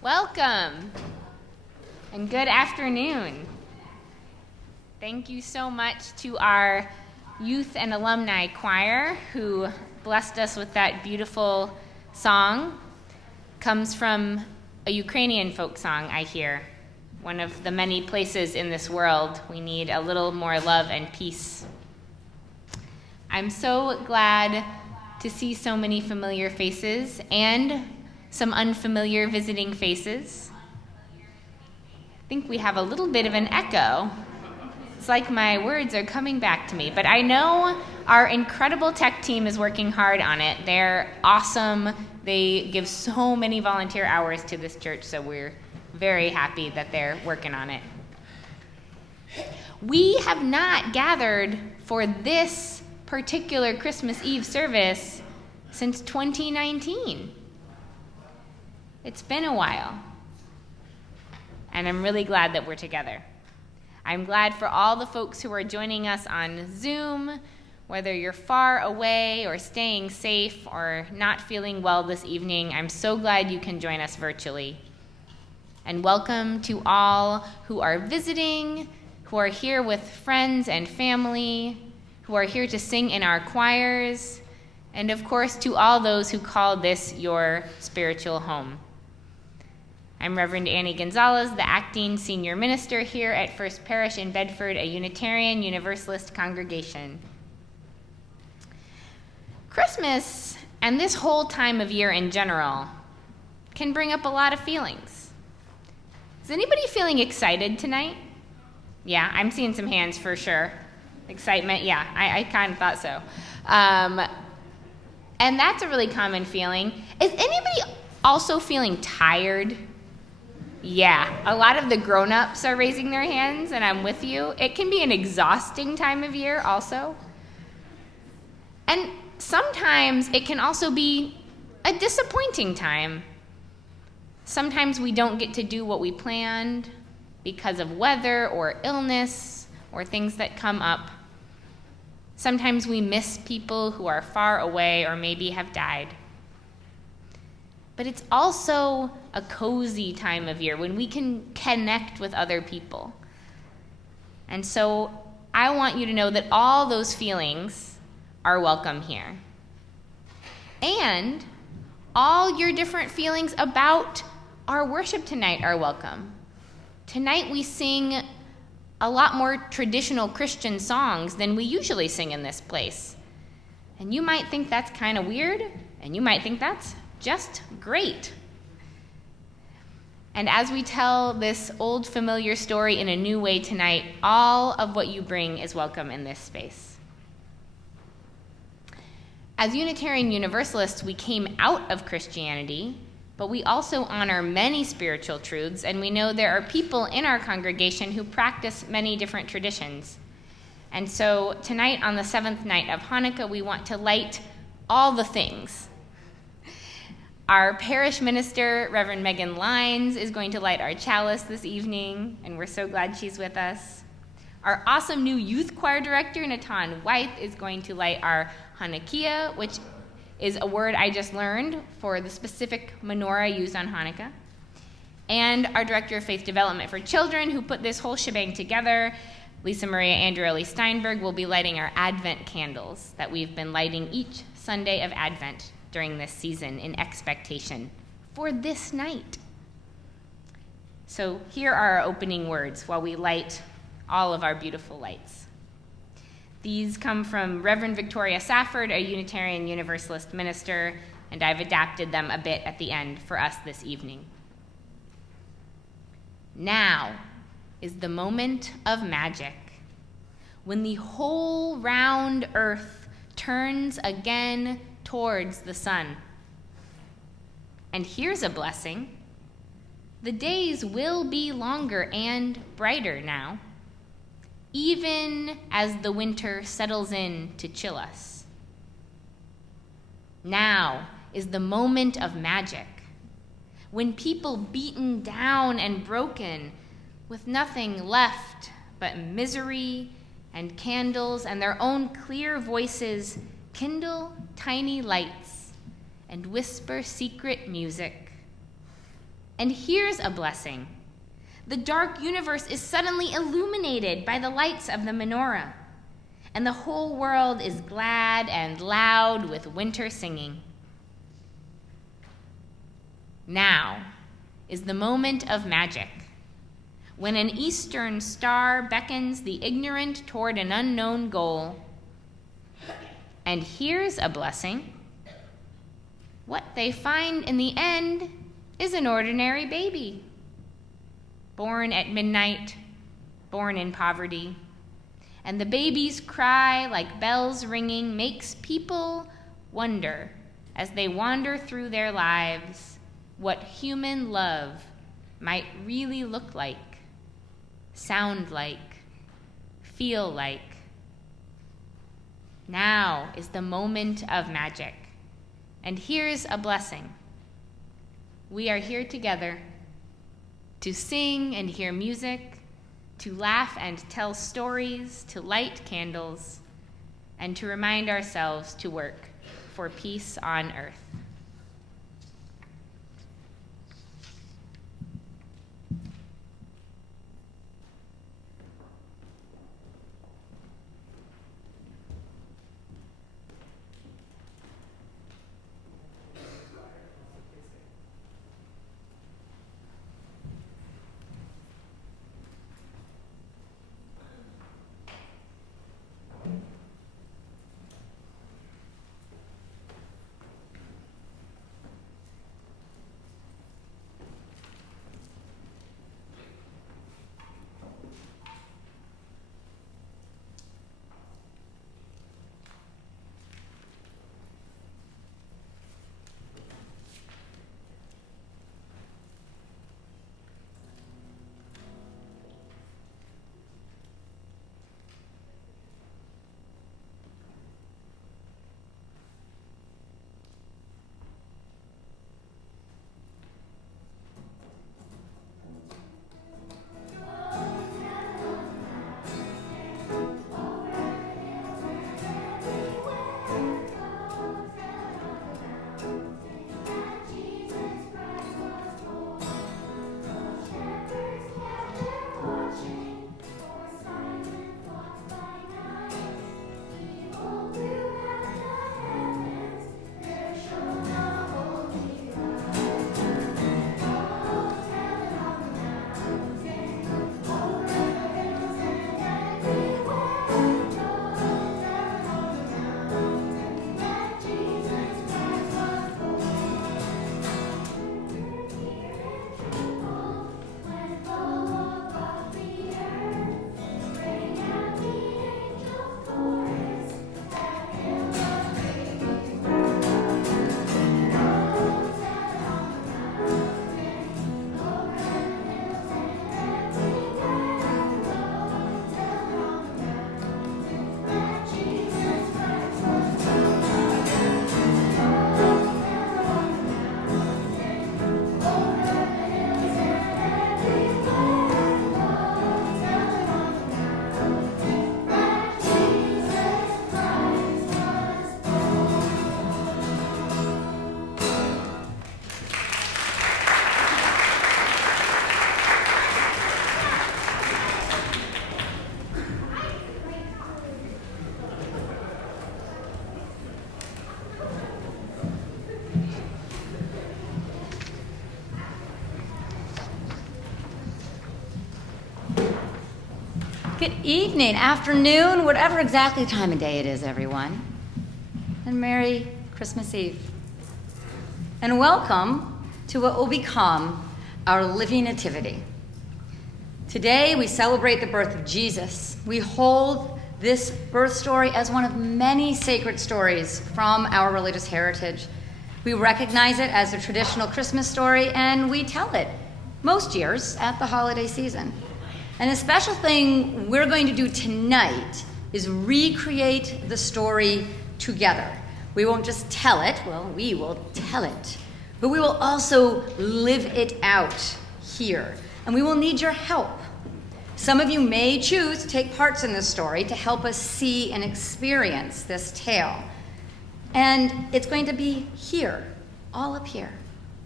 Welcome, and good afternoon. Thank you so much to our youth and alumni choir who blessed us with that beautiful song. Comes from a Ukrainian folk song, I hear. One of the many places in this world we need a little more love and peace. I'm so glad to see so many familiar faces and some unfamiliar visiting faces. I think we have a little bit of an echo. It's like my words are coming back to me, but I know our incredible tech team is working hard on it. They're awesome. They give so many volunteer hours to this church, so we're very happy that they're working on it. We have not gathered for this particular Christmas Eve service since 2019. It's been a while, and I'm really glad that we're together. I'm glad for all the folks who are joining us on Zoom, whether you're far away or staying safe or not feeling well this evening. I'm so glad you can join us virtually. And welcome to all who are visiting, who are here with friends and family, who are here to sing in our choirs, and of course to all those who call this your spiritual home. I'm Reverend Annie Gonzalez, the acting senior minister here at First Parish in Bedford, a Unitarian Universalist congregation. Christmas, and this whole time of year in general, can bring up a lot of feelings. Is anybody feeling excited tonight? Yeah, I'm seeing some hands for sure. Excitement, yeah, I kind of thought so. And that's a really common feeling. Is anybody also feeling tired? Yeah, a lot of the grown-ups are raising their hands, and I'm with you. It can be an exhausting time of year also. And sometimes it can also be a disappointing time. Sometimes we don't get to do what we planned because of weather or illness or things that come up. Sometimes we miss people who are far away or maybe have died. But it's also a cozy time of year when we can connect with other people. And so I want you to know that all those feelings are welcome here. And all your different feelings about our worship tonight are welcome. Tonight we sing a lot more traditional Christian songs than we usually sing in this place. And you might think that's kind of weird, and you might think that's just great. And as we tell this old familiar story in a new way tonight, all of what you bring is welcome in this space. As Unitarian Universalists, we came out of Christianity, but we also honor many spiritual truths, and we know there are people in our congregation who practice many different traditions. And so tonight, on the seventh night of Hanukkah, we want to light all the things. Our parish minister, Reverend Megan Lynes, is going to light our chalice this evening, and we're so glad she's with us. Our awesome new youth choir director, Natan Wythe, is going to light our Hanukkah, which is a word I just learned for the specific menorah used on Hanukkah. And our director of faith development for children, who put this whole shebang together, Lisa Maria Andreoli Steinberg, will be lighting our Advent candles that we've been lighting each Sunday of Advent during this season in expectation for this night. So here are our opening words while we light all of our beautiful lights. These come from Reverend Victoria Safford, a Unitarian Universalist minister, and I've adapted them a bit at the end for us this evening. Now is the moment of magic, when the whole round earth turns again towards the sun. And here's a blessing. The days will be longer and brighter now, even as the winter settles in to chill us. Now is the moment of magic, when people beaten down and broken, with nothing left but misery and candles and their own clear voices, kindle tiny lights and whisper secret music. And here's a blessing. The dark universe is suddenly illuminated by the lights of the menorah, and the whole world is glad and loud with winter singing. Now is the moment of magic, when an eastern star beckons the ignorant toward an unknown goal. And here's a blessing. What they find in the end is an ordinary baby, born at midnight, born in poverty. And the baby's cry, like bells ringing, makes people wonder, as they wander through their lives, what human love might really look like, sound like, feel like. Now is the moment of magic, and here's a blessing. We are here together to sing and hear music, to laugh and tell stories, to light candles, and to remind ourselves to work for peace on earth. Good evening, afternoon, whatever exactly time of day it is, everyone. And Merry Christmas Eve. And welcome to what will become our living nativity. Today we celebrate the birth of Jesus. We hold this birth story as one of many sacred stories from our religious heritage. We recognize it as a traditional Christmas story, and we tell it most years at the holiday season. And a special thing we're going to do tonight is recreate the story together. We won't just tell it, well, we will tell it, but we will also live it out here. And we will need your help. Some of you may choose to take parts in this story to help us see and experience this tale. And it's going to be here, all up here.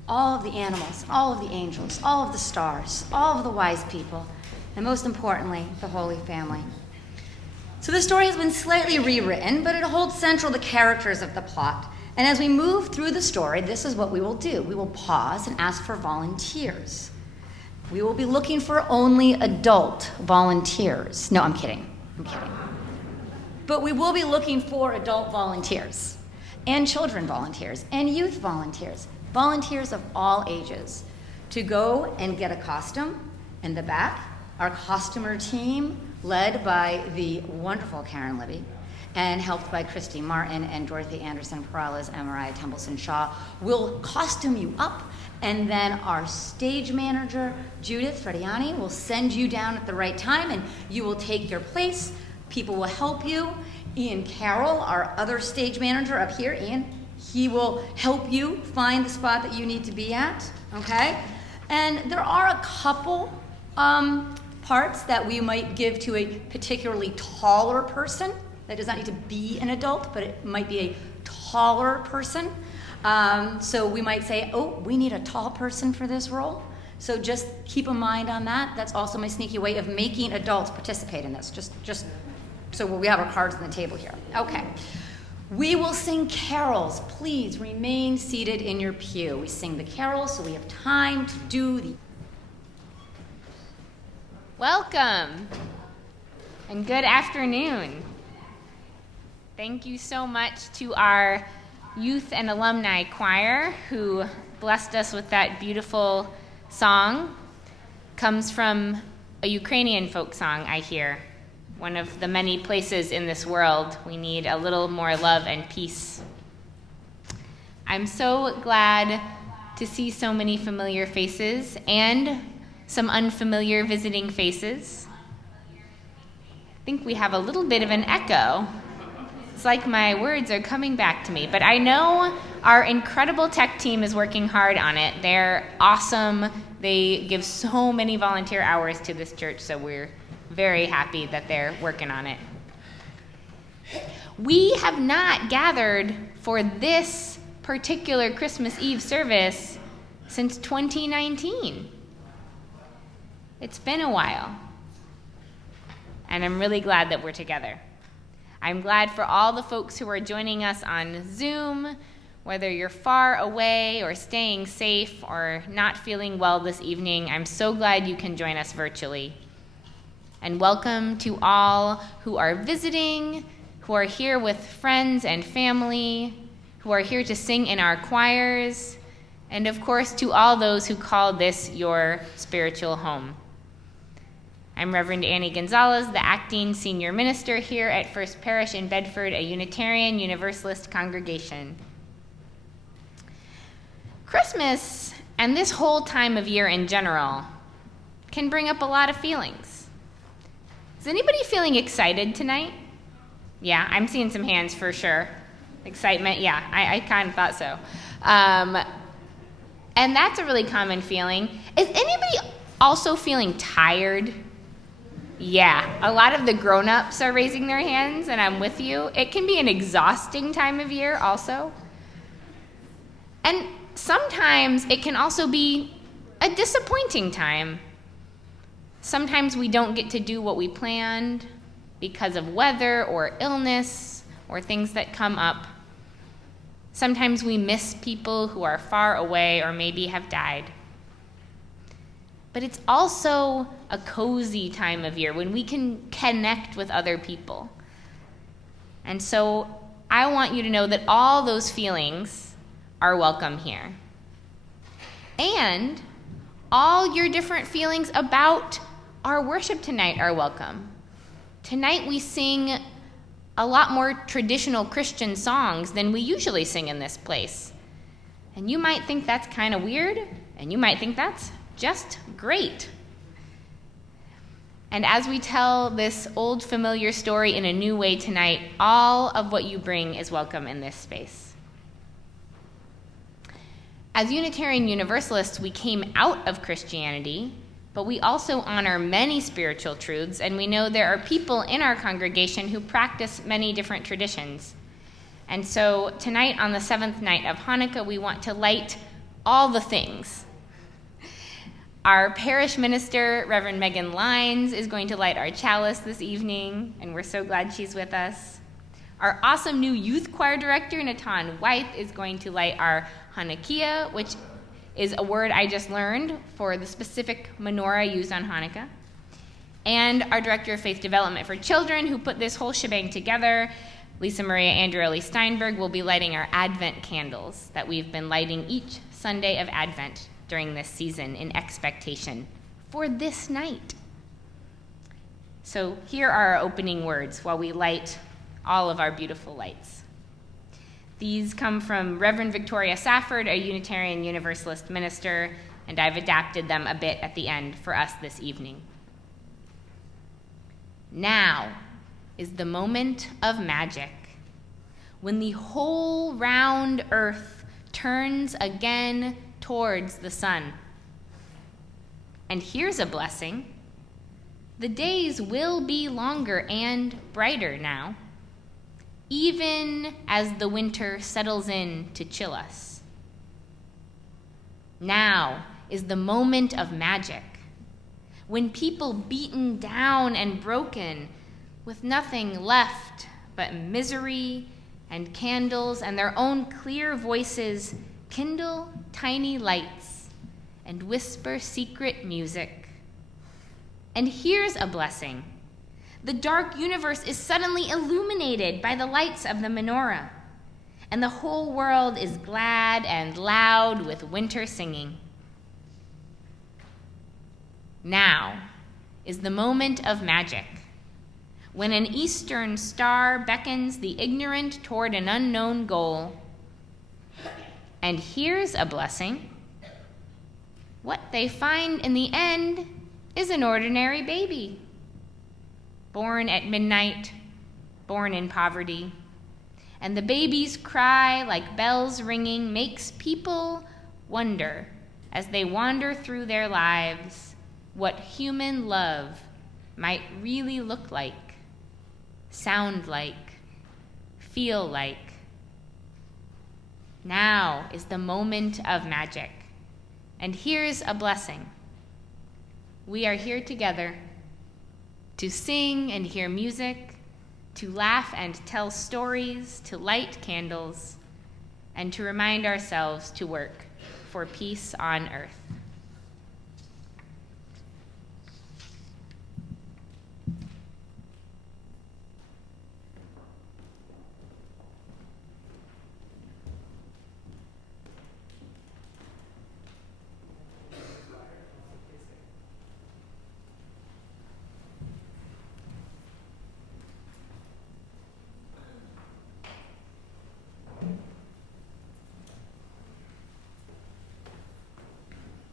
all of the animals, all of the angels, all of the stars, all of the wise people, and most importantly, the Holy Family. So the story has been slightly rewritten, but it holds central the characters of the plot. And as we move through the story, this is what we will do. We will pause and ask for volunteers. We will be looking for only adult volunteers. No, I'm kidding. But we will be looking for adult volunteers and children volunteers and youth volunteers, volunteers of all ages, to go and get a costume. In the back, our costumer team, led by the wonderful Karen Libby, and helped by Christy Martin and Dorothy Anderson Perales and Mariah Tumbleson-Shaw, will costume you up, and then our stage manager, Judith Frediani, will send you down at the right time, and you will take your place. People will help you. Ian Carroll, our other stage manager up here, Ian, he will help you find the spot that you need to be at, okay? And there are a couple parts that we might give to a particularly taller person. That does not need to be an adult, but it might be a taller person. So we might say, oh, we need a tall person for this role. So just keep a mind on that. That's also my sneaky way of making adults participate in this. Just so we have our cards on the table here. Okay. We will sing carols. Please remain seated in your pew. We sing the carols so we have time to do the... Welcome and good afternoon. Thank you so much to our youth and alumni choir who blessed us with that beautiful song. Comes from a Ukrainian folk song, I hear. One of the many places in this world we need a little more love and peace. I'm so glad to see so many familiar faces and some unfamiliar visiting faces. I think we have a little bit of an echo. It's like my words are coming back to me, but I know our incredible tech team is working hard on it. They're awesome. They give so many volunteer hours to this church, so we're very happy that they're working on it. We have not gathered for this particular Christmas Eve service since 2019. It's been a while, and I'm really glad that we're together. I'm glad for all the folks who are joining us on Zoom, whether you're far away or staying safe or not feeling well this evening. I'm so glad you can join us virtually. And welcome to all who are visiting, who are here with friends and family, who are here to sing in our choirs, and of course to all those who call this your spiritual home. I'm Reverend Annie Gonzalez, the acting senior minister here at First Parish in Bedford, a Unitarian Universalist congregation. Christmas, and this whole time of year in general, can bring up a lot of feelings. Is anybody feeling excited tonight? Yeah, I'm seeing some hands for sure. Excitement, yeah, I kind of thought so. And that's a really common feeling. Is anybody also feeling tired? Yeah, a lot of the grown-ups are raising their hands, and I'm with you. It can be an exhausting time of year also. And sometimes it can also be a disappointing time. Sometimes we don't get to do what we planned because of weather or illness or things that come up. Sometimes we miss people who are far away or maybe have died. But it's also a cozy time of year when we can connect with other people. And so I want you to know that all those feelings are welcome here. And all your different feelings about our worship tonight are welcome. Tonight we sing a lot more traditional Christian songs than we usually sing in this place. And you might think that's kind of weird, and you might think that's just great. And as we tell this old familiar story in a new way tonight, all of what you bring is welcome in this space. As Unitarian Universalists, we came out of Christianity, but we also honor many spiritual truths, and we know there are people in our congregation who practice many different traditions. And so tonight, on the seventh night of Hanukkah, we want to light all the things. Our parish minister, Reverend Megan Lynes, is going to light our chalice this evening, and we're so glad she's with us. Our awesome new youth choir director, Natan Wythe, is going to light our Hanukkah, which is a word I just learned for the specific menorah used on Hanukkah. And our director of faith development for children, who put this whole shebang together, Lisa Maria Andreoli Steinberg, will be lighting our Advent candles that we've been lighting each Sunday of Advent during this season in expectation for this night. So here are our opening words while we light all of our beautiful lights. These come from Reverend Victoria Safford, a Unitarian Universalist minister, and I've adapted them a bit at the end for us this evening. Now is the moment of magic, when the whole round earth turns again towards the sun. And here's a blessing. The days will be longer and brighter now, even as the winter settles in to chill us. Now is the moment of magic, when people beaten down and broken, with nothing left but misery and candles and their own clear voices, kindle tiny lights and whisper secret music. And here's a blessing. The dark universe is suddenly illuminated by the lights of the menorah, and the whole world is glad and loud with winter singing. Now is the moment of magic, when an eastern star beckons the ignorant toward an unknown goal. And here's a blessing. What they find in the end is an ordinary baby, born at midnight, born in poverty. And the baby's cry, like bells ringing, makes people wonder, as they wander through their lives, what human love might really look like, sound like, feel like. Now is the moment of magic, and here's a blessing. We are here together to sing and hear music, to laugh and tell stories, to light candles, and to remind ourselves to work for peace on earth.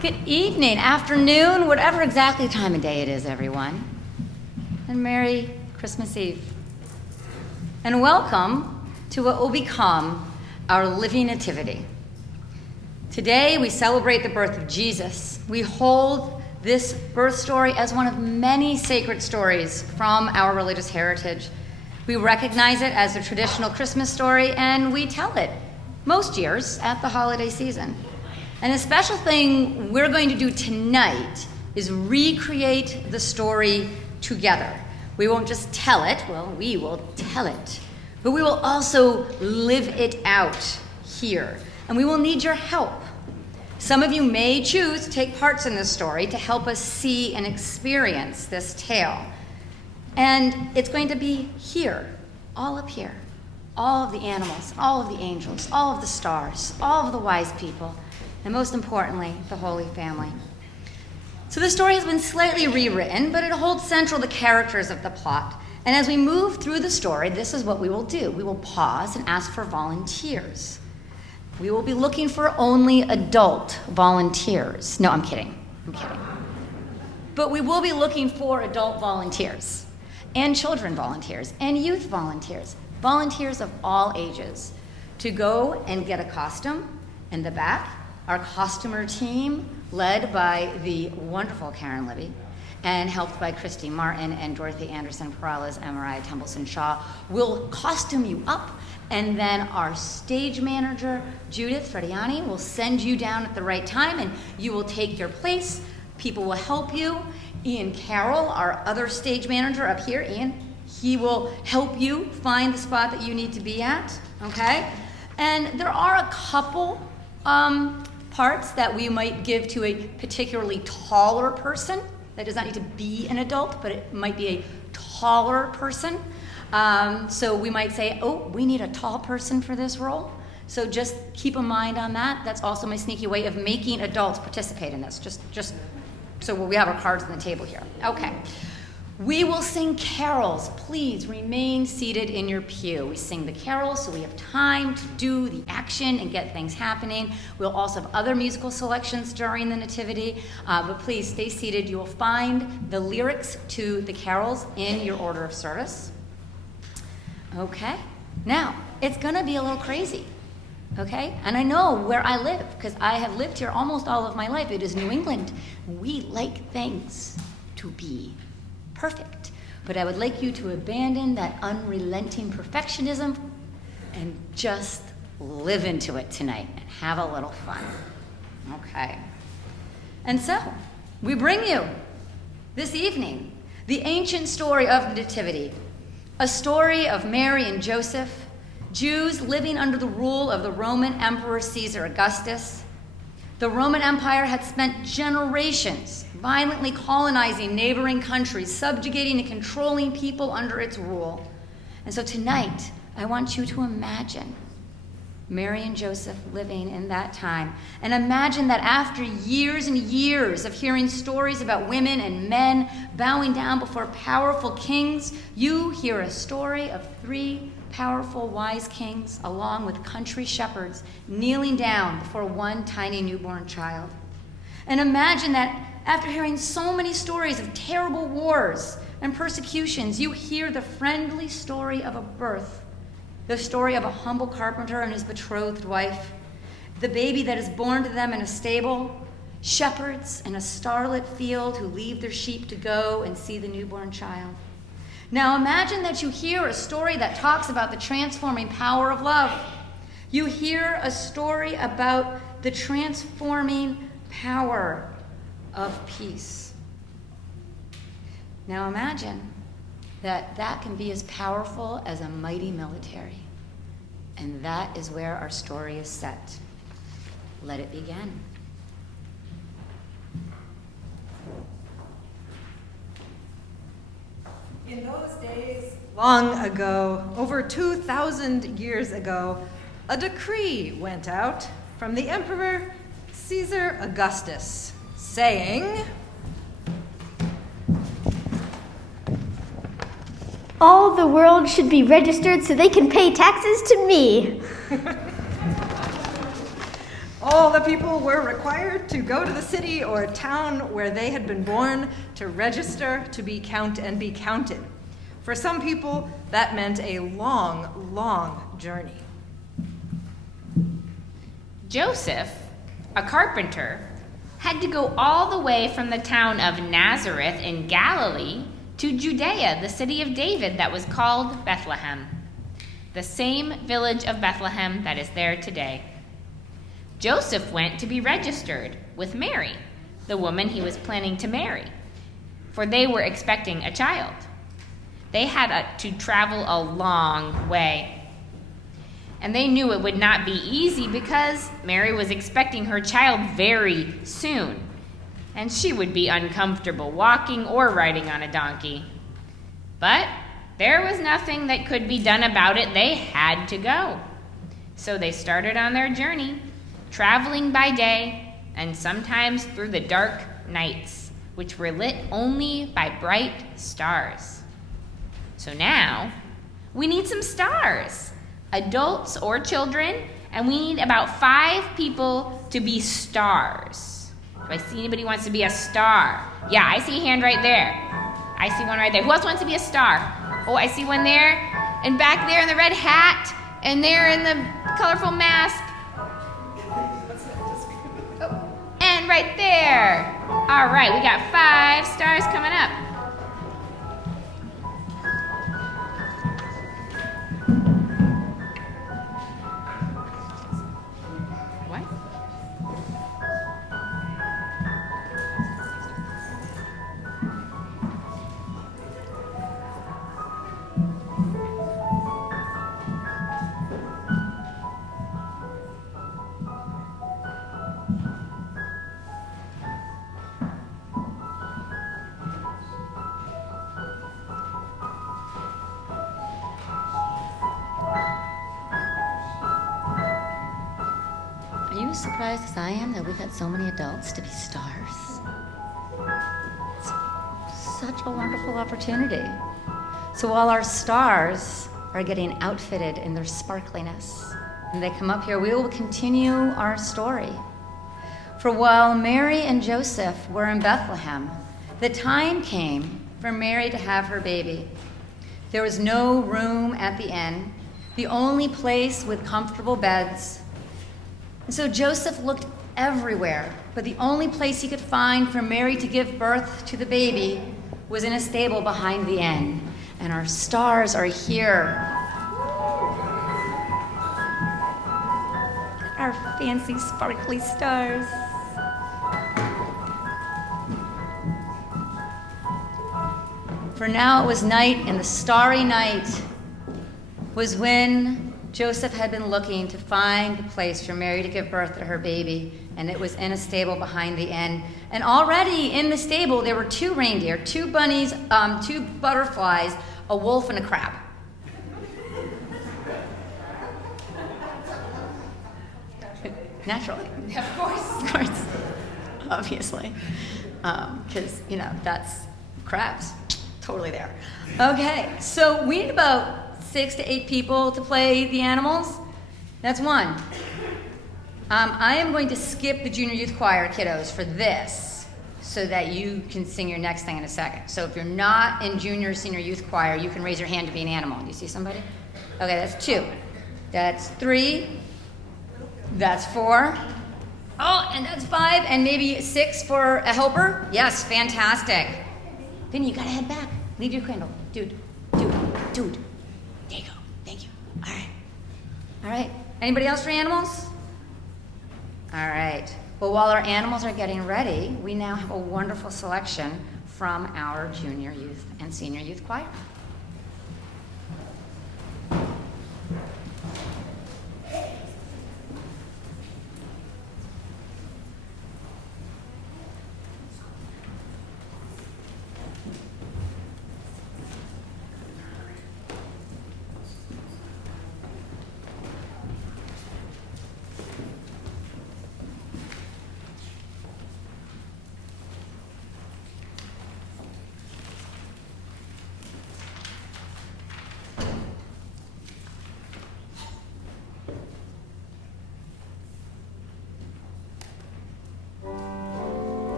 Good evening, afternoon, whatever exactly time of day it is, everyone. And Merry Christmas Eve. And welcome to what will become our living nativity. Today we celebrate the birth of Jesus. We hold this birth story as one of many sacred stories from our religious heritage. We recognize it as a traditional Christmas story, and we tell it most years at the holiday season. And a special thing we're going to do tonight is recreate the story together. We won't just tell it, well, we will tell it, but we will also live it out here, and we will need your help. Some of you may choose to take parts in this story to help us see and experience this tale. And it's going to be here, all up here. All of the animals, all of the angels, all of the stars, all of the wise people, and most importantly, the Holy Family. So the story has been slightly rewritten, but it holds central the characters of the plot. And as we move through the story, this is what we will do. We will pause and ask for volunteers. We will be looking for only adult volunteers. No, I'm kidding. But we will be looking for adult volunteers, and children volunteers, and youth volunteers, volunteers of all ages, to go and get a costume. In the back, our costumer team, led by the wonderful Karen Libby, and helped by Christy Martin and Dorothy Anderson Perales and Mariah Tumbleson-Shaw, will costume you up, and then our stage manager, Judith Frediani, will send you down at the right time, and you will take your place. People will help you. Ian Carroll, our other stage manager up here, Ian, he will help you find the spot that you need to be at, okay? And there are a couple parts that we might give to a particularly taller person. That does not need to be an adult, but it might be a taller person. So we might say, oh, we need a tall person for this role. So just keep a mind on that. That's also my sneaky way of making adults participate in this. Just so we have our cards on the table here. Okay. We will sing carols. Please remain seated in your pew. We sing the carols so we have time to do the action and get things happening. We'll also have other musical selections during the nativity, but please stay seated. You will find the lyrics to the carols in your order of service. Okay, now it's gonna be a little crazy, okay? And I know where I live, because I have lived here almost all of my life. It is New England. We like things to be perfect. But I would like you to abandon that unrelenting perfectionism and just live into it tonight and have a little fun. Okay. And so, we bring you this evening the ancient story of the Nativity, a story of Mary and Joseph, Jews living under the rule of the Roman Emperor Caesar Augustus. The Roman Empire had spent generations violently colonizing neighboring countries, subjugating and controlling people under its rule. And so tonight, I want you to imagine Mary and Joseph living in that time. And imagine that after years and years of hearing stories about women and men bowing down before powerful kings, you hear a story of 3 powerful wise kings along with country shepherds kneeling down before one tiny newborn child. And imagine that after hearing so many stories of terrible wars and persecutions, you hear the friendly story of a birth, the story of a humble carpenter and his betrothed wife, the baby that is born to them in a stable, shepherds in a starlit field who leave their sheep to go and see the newborn child. Now imagine that you hear a story that talks about the transforming power of love. You hear a story about the transforming power of peace. Now imagine that that can be as powerful as a mighty military. And that is where our story is set. Let it begin. In those days, long ago, over 2,000 years ago, a decree went out from the Emperor Caesar Augustus, saying, all the world should be registered so they can pay taxes to me. All the people were required to go to the city or town where they had been born to register to be counted. For some people, that meant a long, long journey. Joseph, a carpenter, had to go all the way from the town of Nazareth in Galilee to Judea, the city of David that was called Bethlehem, the same village of Bethlehem that is there today. Joseph went to be registered with Mary, the woman he was planning to marry, for they were expecting a child. They had to travel a long way, and they knew it would not be easy because Mary was expecting her child very soon, and she would be uncomfortable walking or riding on a donkey. But there was nothing that could be done about it. They had to go. So they started on their journey, traveling by day and sometimes through the dark nights, which were lit only by bright stars. So now we need some stars, adults or children, and we need about 5 people to be stars. Do I see anybody who wants to be a star? Yeah, I see a hand right there. I see one right there. Who else wants to be a star? Oh, I see one there, and back there in the red hat, and there in the colorful mask. Oh, and right there. All right, we got 5 stars coming up. What? Are you as surprised as I am that we've had so many adults to be stars? It's such a wonderful opportunity. So while our stars are getting outfitted in their sparkliness, and they come up here, we will continue our story. For while Mary and Joseph were in Bethlehem, the time came for Mary to have her baby. There was no room at the inn, the only place with comfortable beds. And so Joseph looked everywhere, but the only place he could find for Mary to give birth to the baby was in a stable behind the inn. And our stars are here. Our fancy, sparkly stars. For now it was night, and the starry night was when Joseph had been looking to find the place for Mary to give birth to her baby, and it was in a stable behind the inn. And already in the stable there were 2 reindeer, 2 bunnies, 2 butterflies, a wolf, and a crab. Naturally. Of course. Of course. Obviously. Because, that's crabs. Totally there. Okay, so we need about 6 to 8 people to play the animals. That's 1. I am going to skip the junior youth choir, kiddos, for this, so that you can sing your next thing in a second. So if you're not in junior or senior youth choir, you can raise your hand to be an animal. Do you see somebody? Okay, that's 2. That's 3. That's 4. Oh, and that's 5, and maybe 6 for a helper. Yes, fantastic. Then you gotta head back. Leave your candle. Dude. There you go. Thank you. All right. Anybody else for animals? All right. Well, while our animals are getting ready, we now have a wonderful selection from our junior youth and senior youth choir.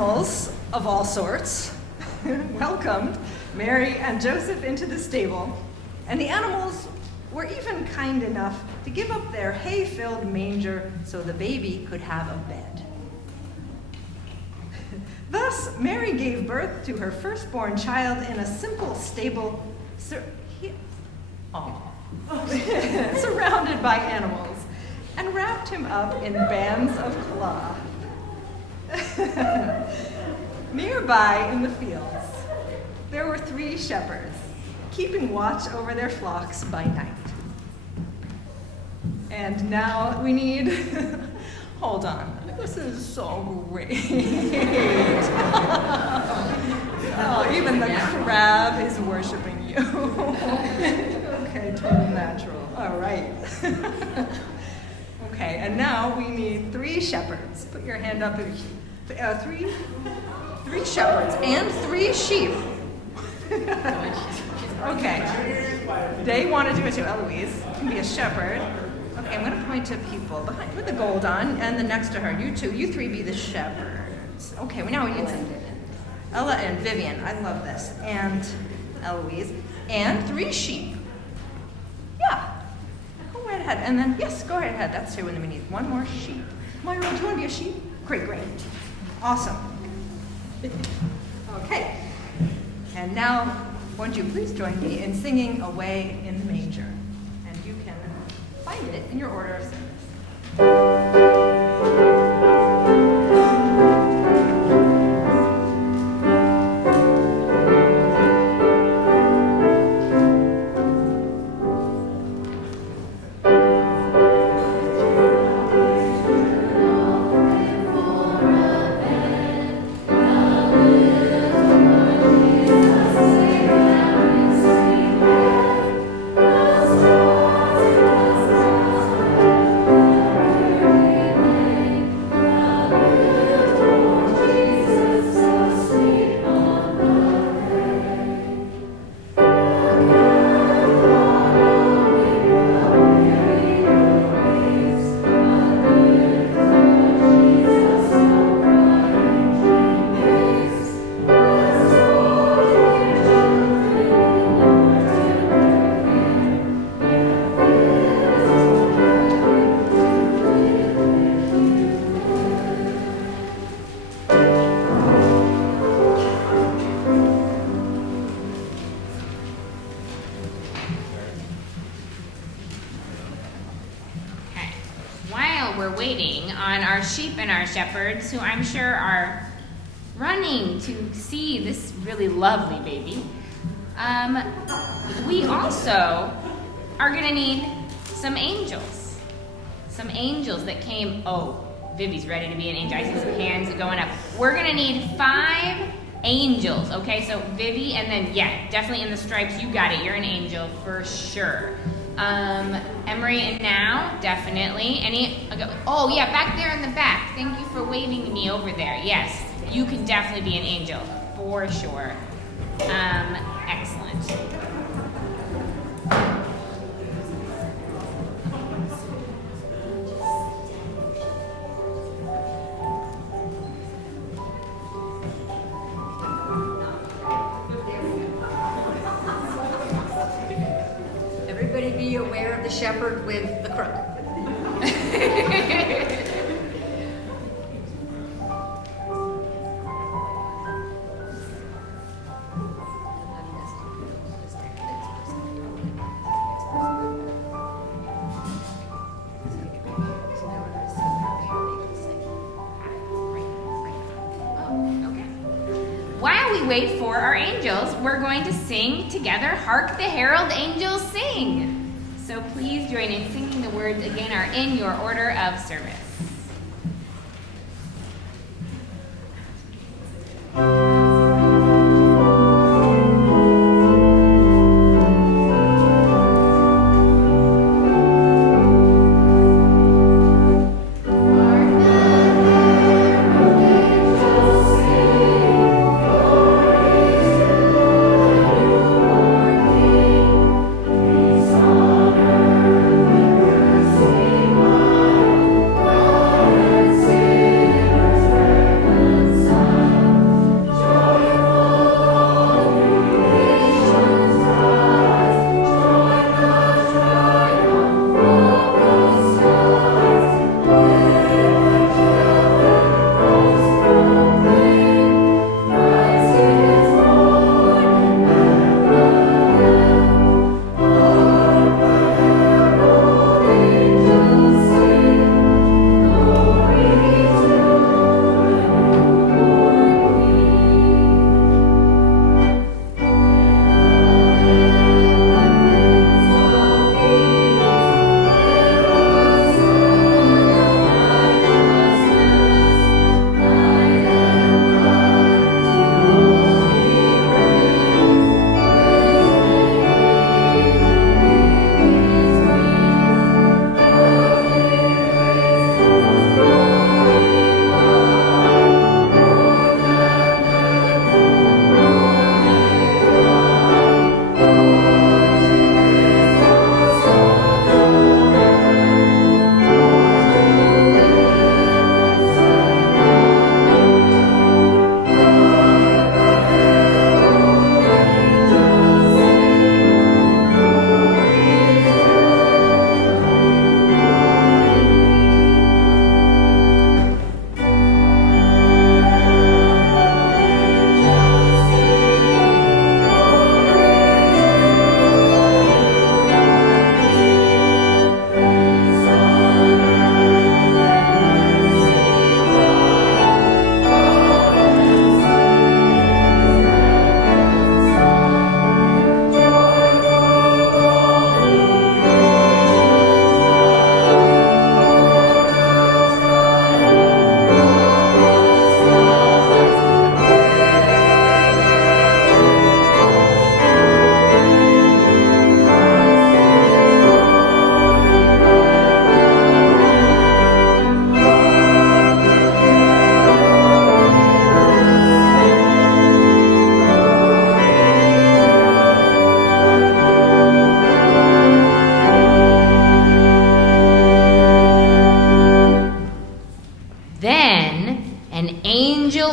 animals of all sorts welcomed Mary and Joseph into the stable, and the animals were even kind enough to give up their hay-filled manger so the baby could have a bed. Thus, Mary gave birth to her firstborn child in a simple stable surrounded by animals, and wrapped him up in bands of cloth. Nearby in the fields, there were 3 shepherds, keeping watch over their flocks by night. And now we need, hold on, this is so great. Oh, even the crab is worshiping you. Okay, total natural, all right. Okay, and now we need 3 shepherds. Put your hand up if you, 3 shepherds and 3 sheep. Okay, they want to do it too. Eloise can be a shepherd. Okay, I'm going to point to people behind with the gold on, and then next to her, you 2, you 3 be the shepherds. Okay, well now we need Ella and Vivian. I love this, and Eloise, and 3 sheep. Yeah, go right ahead, and then yes, go right ahead. That's 2, and then we need 1 more sheep. Myra, do you want to be a sheep? Great, awesome. Okay, and now, won't you please join me in singing Away in the Manger? And you can find it in your order of service. Sheep and our shepherds, who I'm sure are running to see this really lovely baby. We also are going to need some angels. Some angels that came. Oh, Vivi's ready to be an angel. I see some hands going up. We're going to need 5 angels. Okay, so Vivi, and then, yeah, definitely in the stripes. You got it. You're an angel for sure. Emery and now, definitely. Oh yeah, back there in the back. Thank you for waving to me over there. Yes, you can definitely be an angel, for sure. Excellent. Be aware of the shepherd with the crook. While we wait for our angels, we're going to sing together, Hark the Herald Angels Sing. So please join in singing. The words again are in your order of service. Thank you.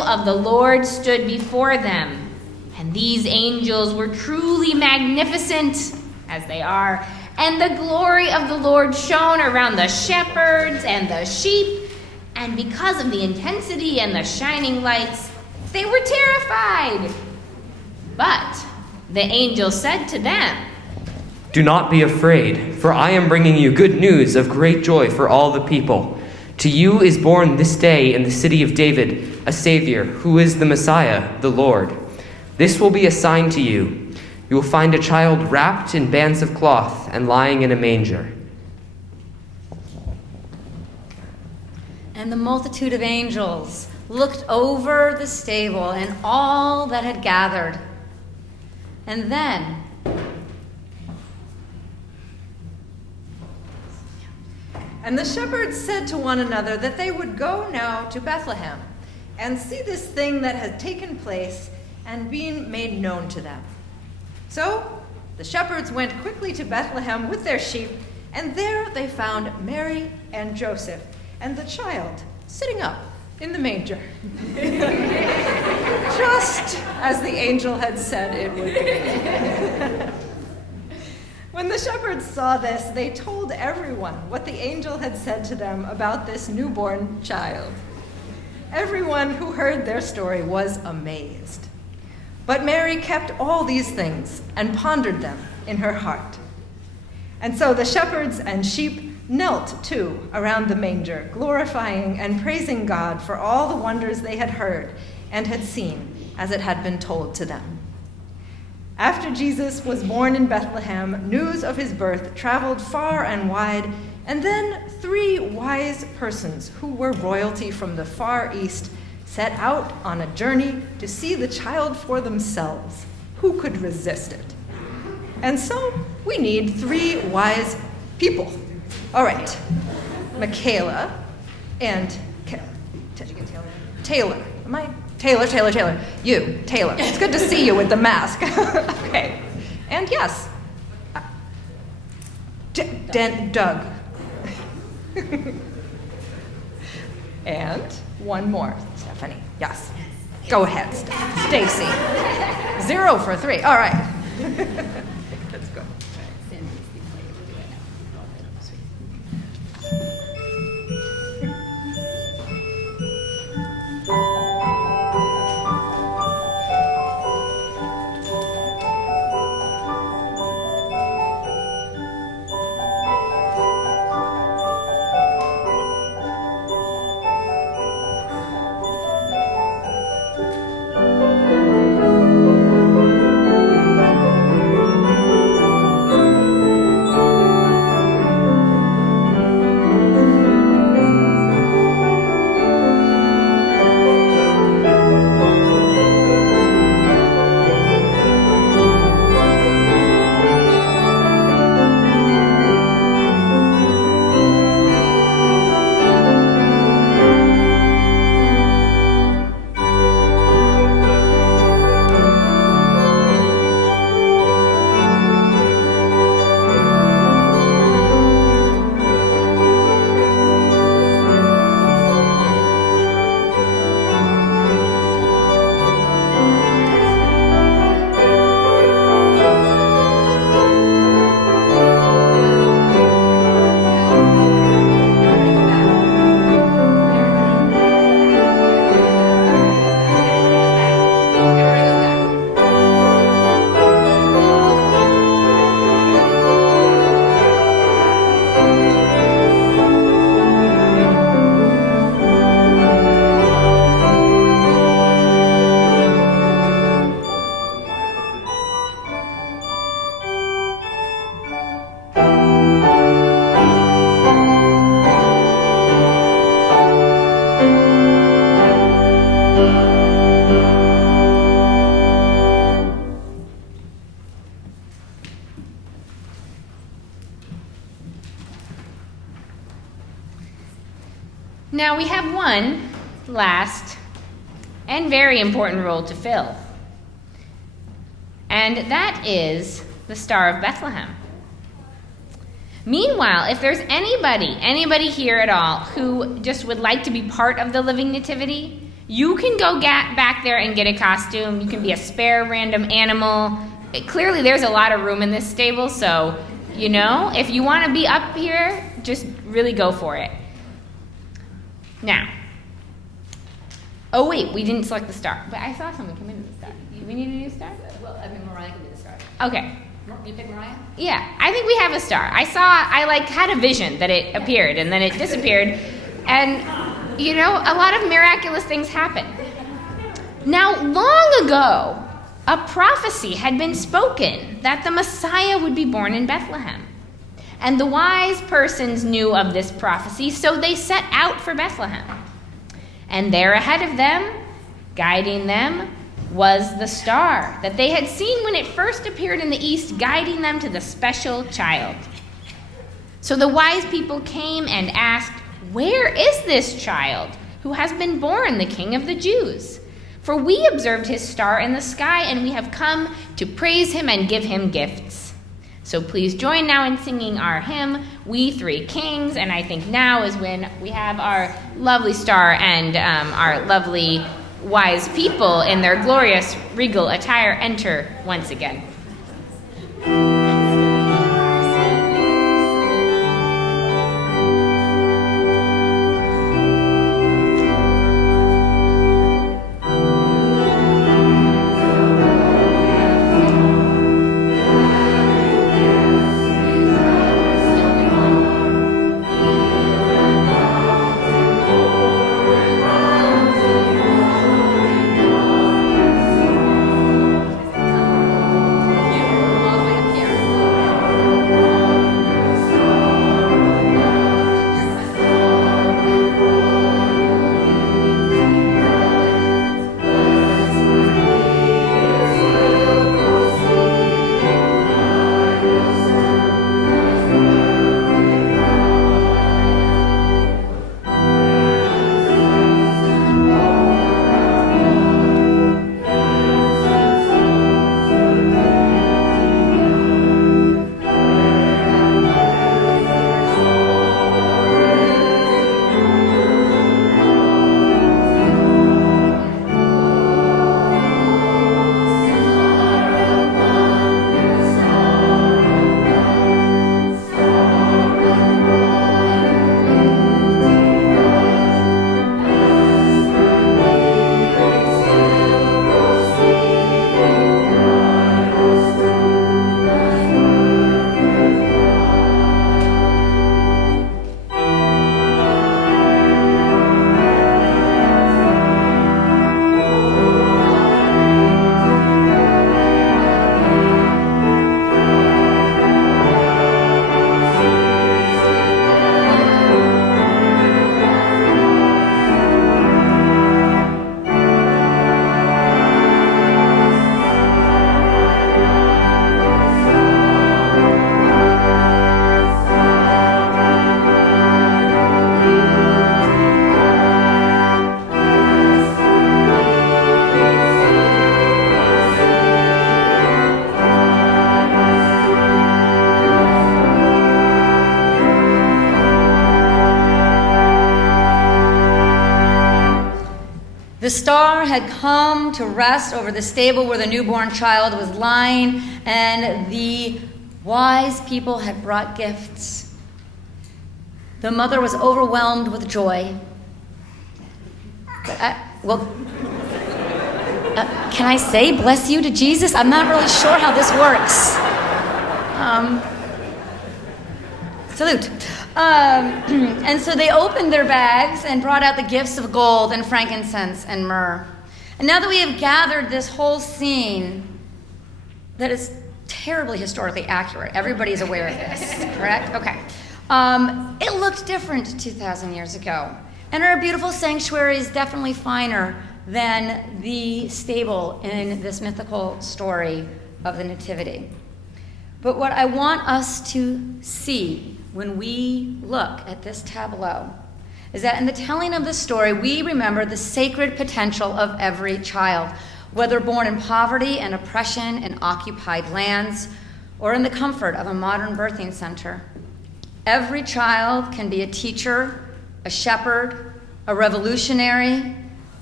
of the Lord stood before them, and these angels were truly magnificent, as they are, and the glory of the Lord shone around the shepherds and the sheep, and because of the intensity and the shining lights, they were terrified. But the angel said to them, "Do not be afraid, for I am bringing you good news of great joy for all the people. To you is born this day in the city of David a Savior, who is the Messiah, the Lord. This will be a sign to you. You will find a child wrapped in bands of cloth and lying in a manger." And the multitude of angels looked over the stable and all that had gathered. And then And the shepherds said to one another that they would go now to Bethlehem and see this thing that had taken place and been made known to them. So the shepherds went quickly to Bethlehem with their sheep, and there they found Mary and Joseph and the child sitting up in the manger, just as the angel had said it would be. When the shepherds saw this, they told everyone what the angel had said to them about this newborn child. Everyone who heard their story was amazed. But Mary kept all these things and pondered them in her heart. And so the shepherds and sheep knelt too around the manger, glorifying and praising God for all the wonders they had heard and had seen as it had been told to them. After Jesus was born in Bethlehem, news of his birth traveled far and wide, and then 3 wise persons who were royalty from the Far East set out on a journey to see the child for themselves. Who could resist it? And so we need 3 wise people. All right, Michaela and Taylor. Taylor. You, Taylor. It's good to see you with the mask. Okay. And yes, Doug. And one more, Stephanie. Yes. Go ahead, Stacy. 0 for 3. All right. Let's go. Now we have one last and very important role to fill, and that is the Star of Bethlehem. Meanwhile, if there's anybody here at all who just would like to be part of the Living Nativity, You can go back there and get a costume. You can be a spare random animal. Clearly, there's a lot of room in this stable, so, if you want to be up here, just really go for it. Now, oh wait, we didn't select the star, but I saw someone come into the star. Do we need a new star? Well, Mariah can be the star. Okay. You pick Mariah? Yeah, I think we have a star. I had a vision that it appeared and then it disappeared. And, a lot of miraculous things happen. Now, long ago, a prophecy had been spoken that the Messiah would be born in Bethlehem. And the wise persons knew of this prophecy, so they set out for Bethlehem. And there ahead of them, guiding them, was the star that they had seen when it first appeared in the east, guiding them to the special child. So the wise people came and asked, "Where is this child who has been born the King of the Jews? For we observed his star in the sky, and we have come to praise him and give him gifts." So please join now in singing our hymn, "We Three Kings," and I think now is when we have our lovely star and our lovely wise people in their glorious regal attire enter once again. The star had come to rest over the stable where the newborn child was lying, and the wise people had brought gifts. The mother was overwhelmed with joy. Can I say bless you to Jesus? I'm not really sure how this works. Salute. And so they opened their bags and brought out the gifts of gold and frankincense and myrrh. And now that we have gathered this whole scene that is terribly historically accurate, everybody's aware of this, correct? Okay. It looked different 2,000 years ago. And our beautiful sanctuary is definitely finer than the stable in this mythical story of the Nativity. But what I want us to see when we look at this tableau is that in the telling of the story, we remember the sacred potential of every child, whether born in poverty and oppression in occupied lands or in the comfort of a modern birthing center. Every child can be a teacher, a shepherd, a revolutionary,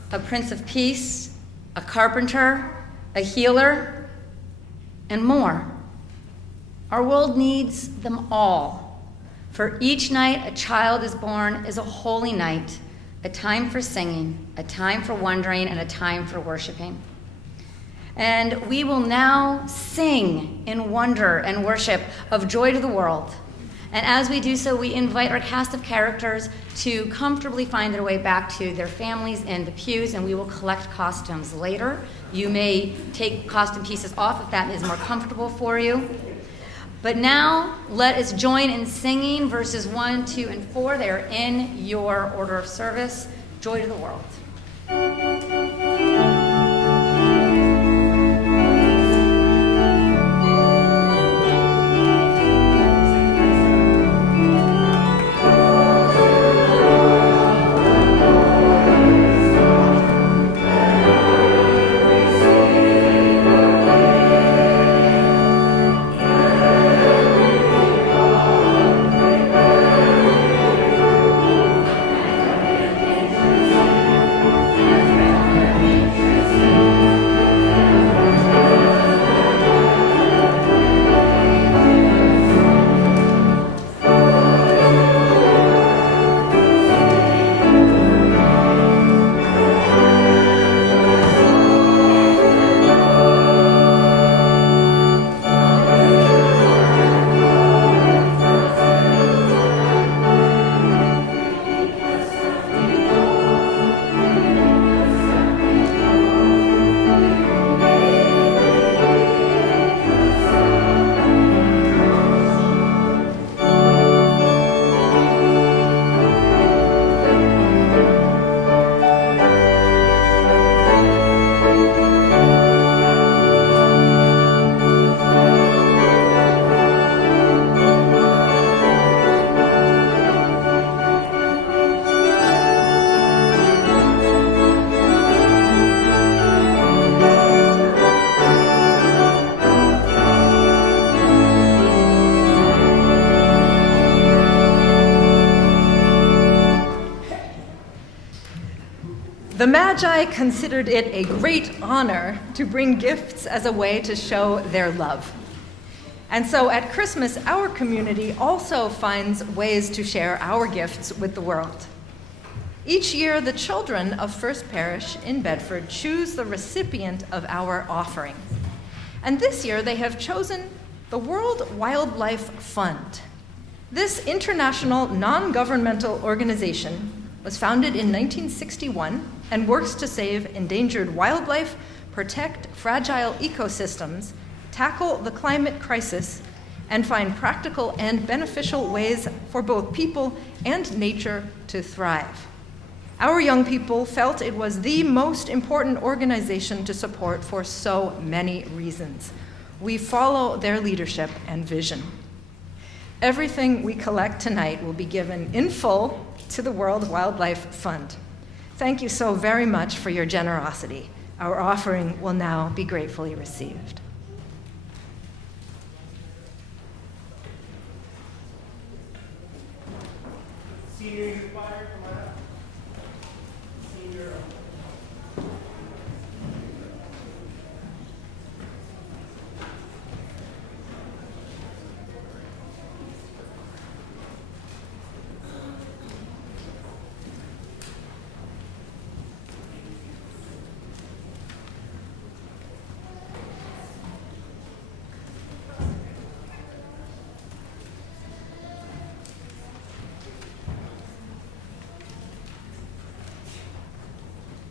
a Prince of Peace, a carpenter, a healer, and more. Our world needs them all. For each night a child is born is a holy night, a time for singing, a time for wondering, and a time for worshiping. And we will now sing in wonder and worship of joy to the world. And as we do so, we invite our cast of characters to comfortably find their way back to their families in the pews, and we will collect costumes later. You may take costume pieces off if that is more comfortable for you. But now, let us join in singing verses 1, 2, and 4. They are in your order of service. Joy to the world. The Magi considered it a great honor to bring gifts as a way to show their love. And so at Christmas, our community also finds ways to share our gifts with the world. Each year, the children of First Parish in Bedford choose the recipient of our offering. And this year, they have chosen the World Wildlife Fund. This international non-governmental organization was founded in 1961 and works to save endangered wildlife, protect fragile ecosystems, tackle the climate crisis, and find practical and beneficial ways for both people and nature to thrive. Our young people felt it was the most important organization to support for so many reasons. We follow their leadership and vision. Everything we collect tonight will be given in full to the World Wildlife Fund. Thank you so very much for your generosity. Our offering will now be gratefully received. Senior choir, come on up. Senior.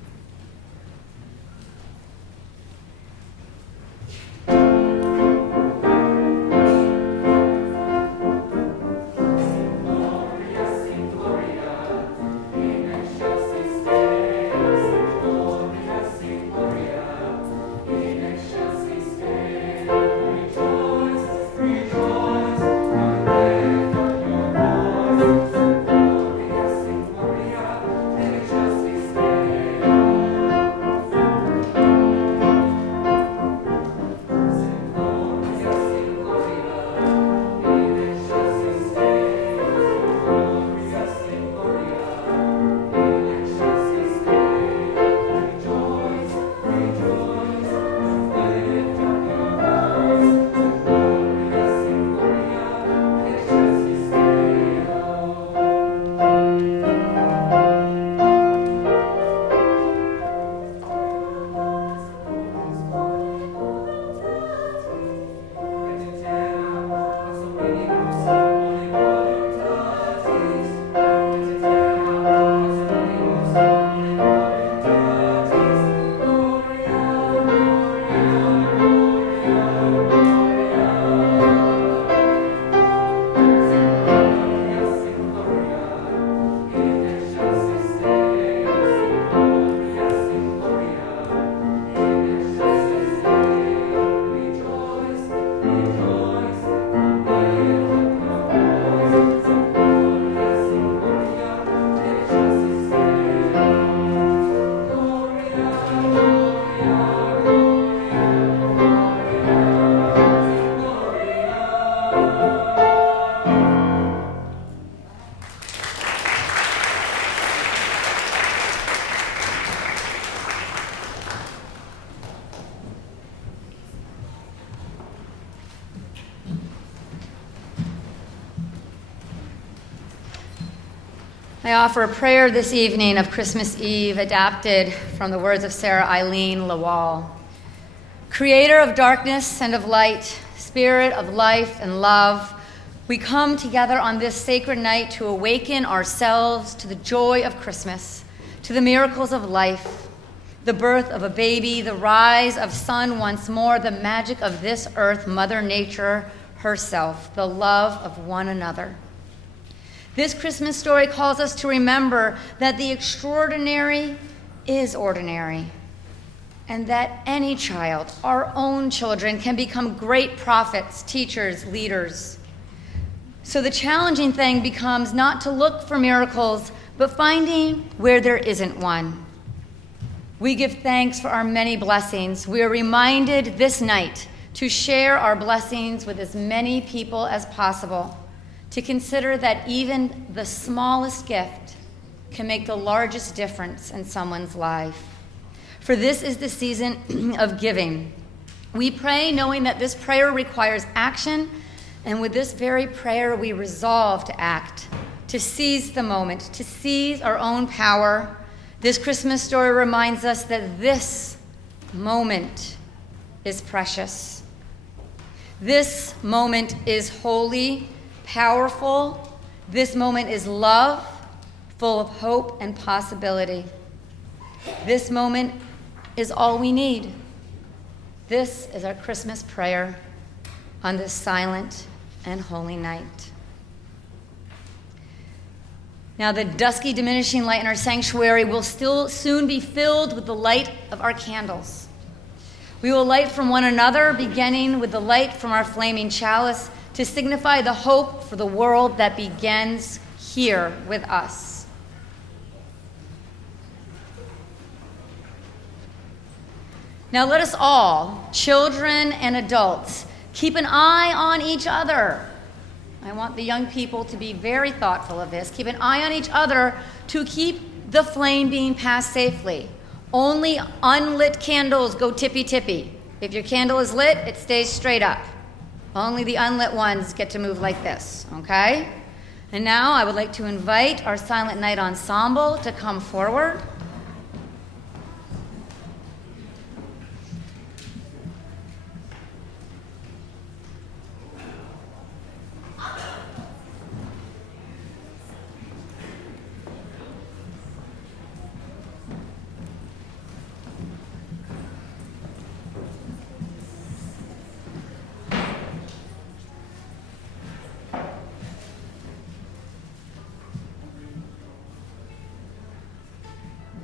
I offer a prayer this evening of Christmas Eve, adapted from the words of Sarah Eileen Lawal. Creator of darkness and of light, Spirit of life and love, we come together on this sacred night to awaken ourselves to the joy of Christmas, to the miracles of life, the birth of a baby, the rise of sun once more, the magic of this earth, Mother Nature herself, the love of one another. This Christmas story calls us to remember that the extraordinary is ordinary, and that any child, our own children, can become great prophets, teachers, leaders. So the challenging thing becomes not to look for miracles, but finding where there isn't one. We give thanks for our many blessings. We are reminded this night to share our blessings with as many people as possible, to consider that even the smallest gift can make the largest difference in someone's life. For this is the season of giving. We pray knowing that this prayer requires action, and with this very prayer we resolve to act, to seize the moment, to seize our own power. This Christmas story reminds us that this moment is precious. This moment is holy, powerful. This moment is love, full of hope and possibility. This moment is all we need. This is our Christmas prayer on this silent and holy night. Now, the dusky diminishing light in our sanctuary will still soon be filled with the light of our candles. We will light from one another, beginning with the light from our flaming chalice, to signify the hope for the world that begins here with us. Now let us all, children and adults, keep an eye on each other. I want the young people to be very thoughtful of this. Keep an eye on each other to keep the flame being passed safely. Only unlit candles go tippy-tippy. If your candle is lit, it stays straight up. Only the unlit ones get to move like this, okay? And now I would like to invite our Silent Night Ensemble to come forward.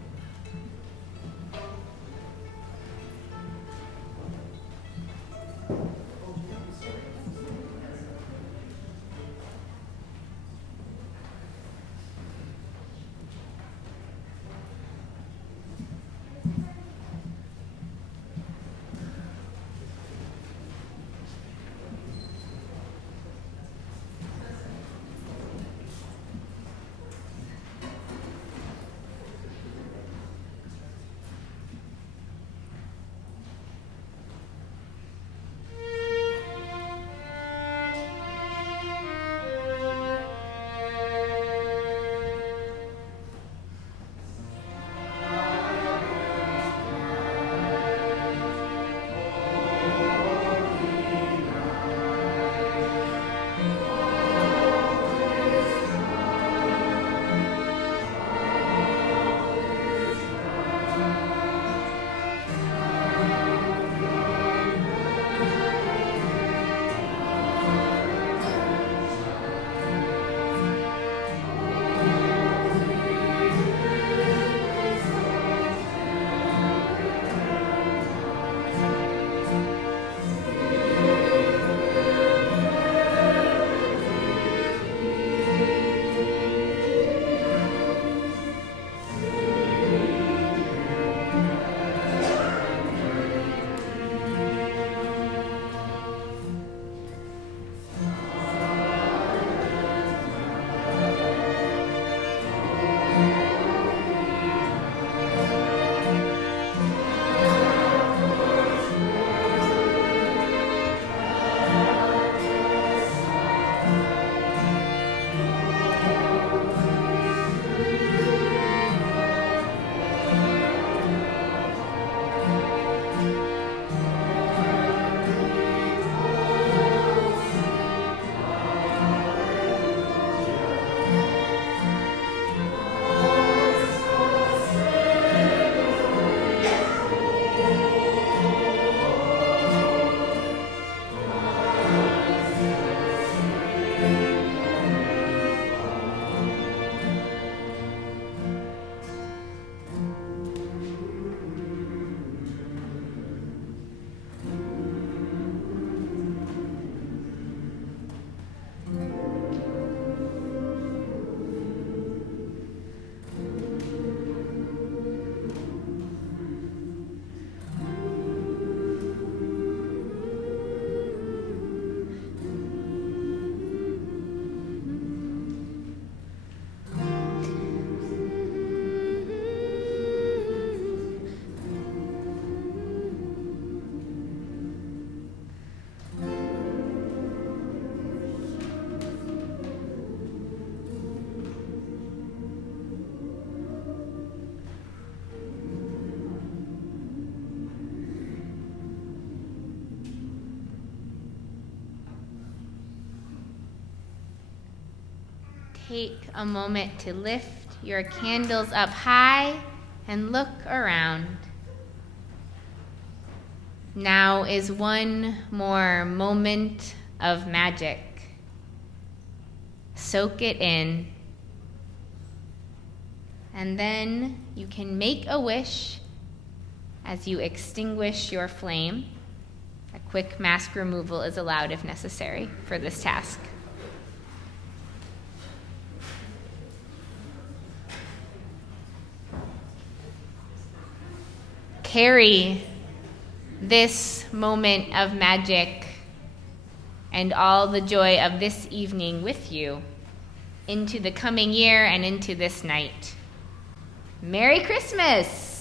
take a moment to lift your candles up high and look around. Now is one more moment of magic. Soak it in. And then you can make a wish as you extinguish your flame. A quick mask removal is allowed if necessary for this task. Carry this moment of magic and all the joy of this evening with you into the coming year and into this night. Merry Christmas!